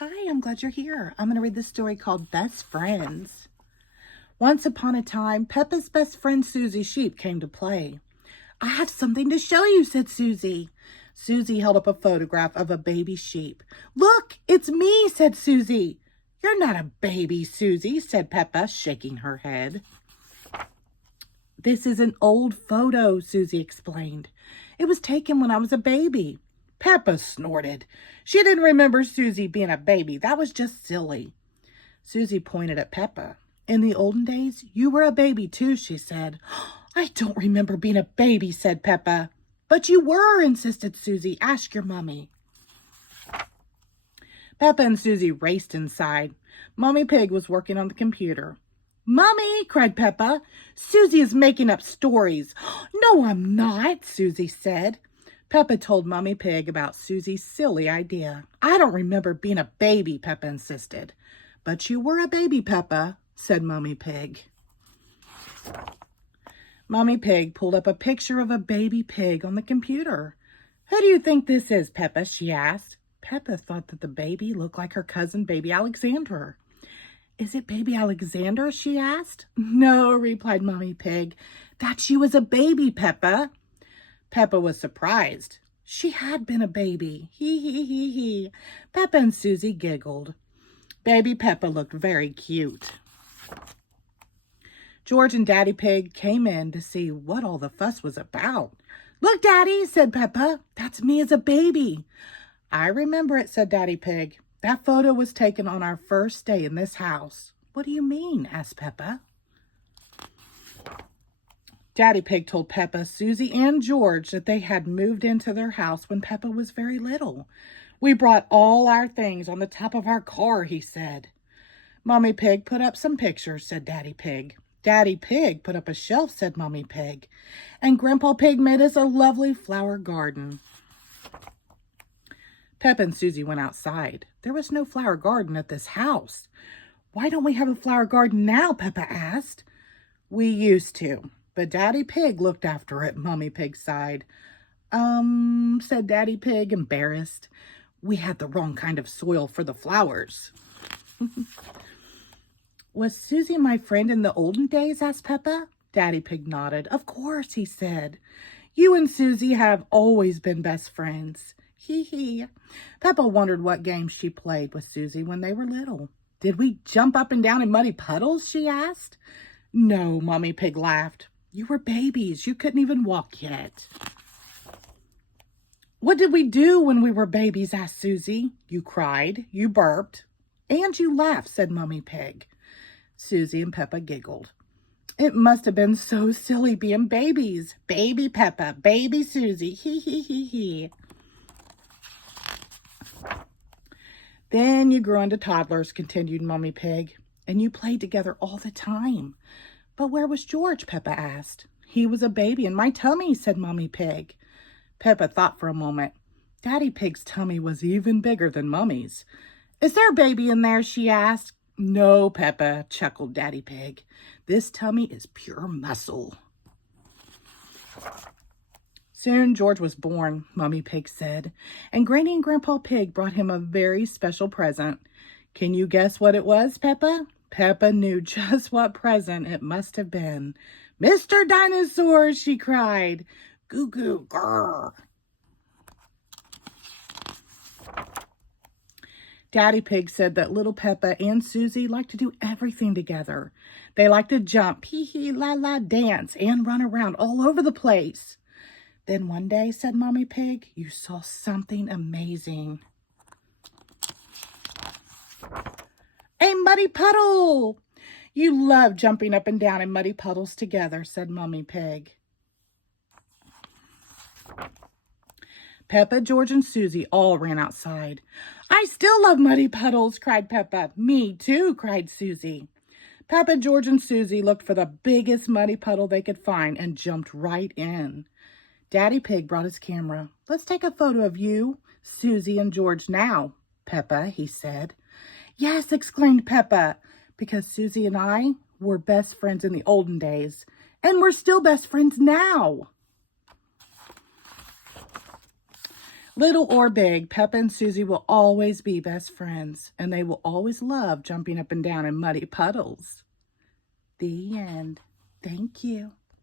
Hi, I'm glad you're here. I'm going to read this story called Best Friends. Once upon a time, Peppa's best friend Susie Sheep came to play. I have something to show you, said Susie. Susie held up a photograph of a baby sheep. Look, it's me, said Susie. You're not a baby, Susie, said Peppa, shaking her head. This is an old photo, Susie explained. It was taken when I was a baby. Peppa snorted. She didn't remember Susie being a baby. That was just silly. Susie pointed at Peppa. In the olden days, you were a baby too, she said. I don't remember being a baby, said Peppa. But you were, insisted Susie. Ask your mummy. Peppa and Susie raced inside. Mummy Pig was working on the computer. Mummy, cried Peppa, Susie is making up stories. No, I'm not, Susie said. Peppa told Mummy Pig about Susie's silly idea. I don't remember being a baby, Peppa insisted. But you were a baby, Peppa, said Mummy Pig. Mummy Pig pulled up a picture of a baby pig on the computer. Who do you think this is, Peppa? She asked. Peppa thought that the baby looked like her cousin, Baby Alexander. Is it Baby Alexander? She asked. No, replied Mummy Pig. That's you as a baby, Peppa. Peppa was surprised. She had been a baby. Hee, hee, hee, hee. Peppa and Susie giggled. Baby Peppa looked very cute. George and Daddy Pig came in to see what all the fuss was about. Look, Daddy, said Peppa. That's me as a baby. I remember it, said Daddy Pig. That photo was taken on our first day in this house. What do you mean? Asked Peppa. Daddy Pig told Peppa, Susie, and George that they had moved into their house when Peppa was very little. We brought all our things on the top of our car, he said. Mummy Pig put up some pictures, said Daddy Pig. Daddy Pig put up a shelf, said Mummy Pig. And Grandpa Pig made us a lovely flower garden. Peppa and Susie went outside. There was no flower garden at this house. Why don't we have a flower garden now? Peppa asked. We used to, but Daddy Pig looked after it, Mummy Pig sighed. Said Daddy Pig, embarrassed. We had the wrong kind of soil for the flowers. Was Susie my friend in the olden days? Asked Peppa. Daddy Pig nodded. Of course, he said. You and Susie have always been best friends. Hee hee. Peppa wondered what games she played with Susie when they were little. Did we jump up and down in muddy puddles? She asked. No, Mummy Pig laughed. You were babies. You couldn't even walk yet. What did we do when we were babies? Asked Susie. You cried, you burped, and you laughed, said Mummy Pig. Susie and Peppa giggled. It must have been so silly being babies. Baby Peppa, baby Susie, hee hee hee hee. Then you grew into toddlers, continued Mummy Pig, and you played together all the time. But where was George? Peppa asked. He was a baby in my tummy, said Mummy Pig. Peppa thought for a moment. Daddy Pig's tummy was even bigger than Mummy's. Is there a baby in there? She asked. No, Peppa, chuckled Daddy Pig. This tummy is pure muscle. Soon George was born, Mummy Pig said, and Granny and Grandpa Pig brought him a very special present. Can you guess what it was, Peppa? Peppa knew just what present it must have been. Mr. Dinosaur, she cried. Goo goo grrr. Daddy Pig said that little Peppa and Susie liked to do everything together. They liked to jump, hee hee la la, dance, and run around all over the place. Then one day, said Mummy Pig, you saw something amazing. A muddy puddle! You love jumping up and down in muddy puddles together, said Mummy Pig. Peppa, George, and Susie all ran outside. I still love muddy puddles, cried Peppa. Me too, cried Susie. Peppa, George, and Susie looked for the biggest muddy puddle they could find and jumped right in. Daddy Pig brought his camera. Let's take a photo of you, Susie, and George now, Peppa, he said. Yes, exclaimed Peppa, because Susie and I were best friends in the olden days, and we're still best friends now. Little or big, Peppa and Susie will always be best friends, and they will always love jumping up and down in muddy puddles. The end. Thank you.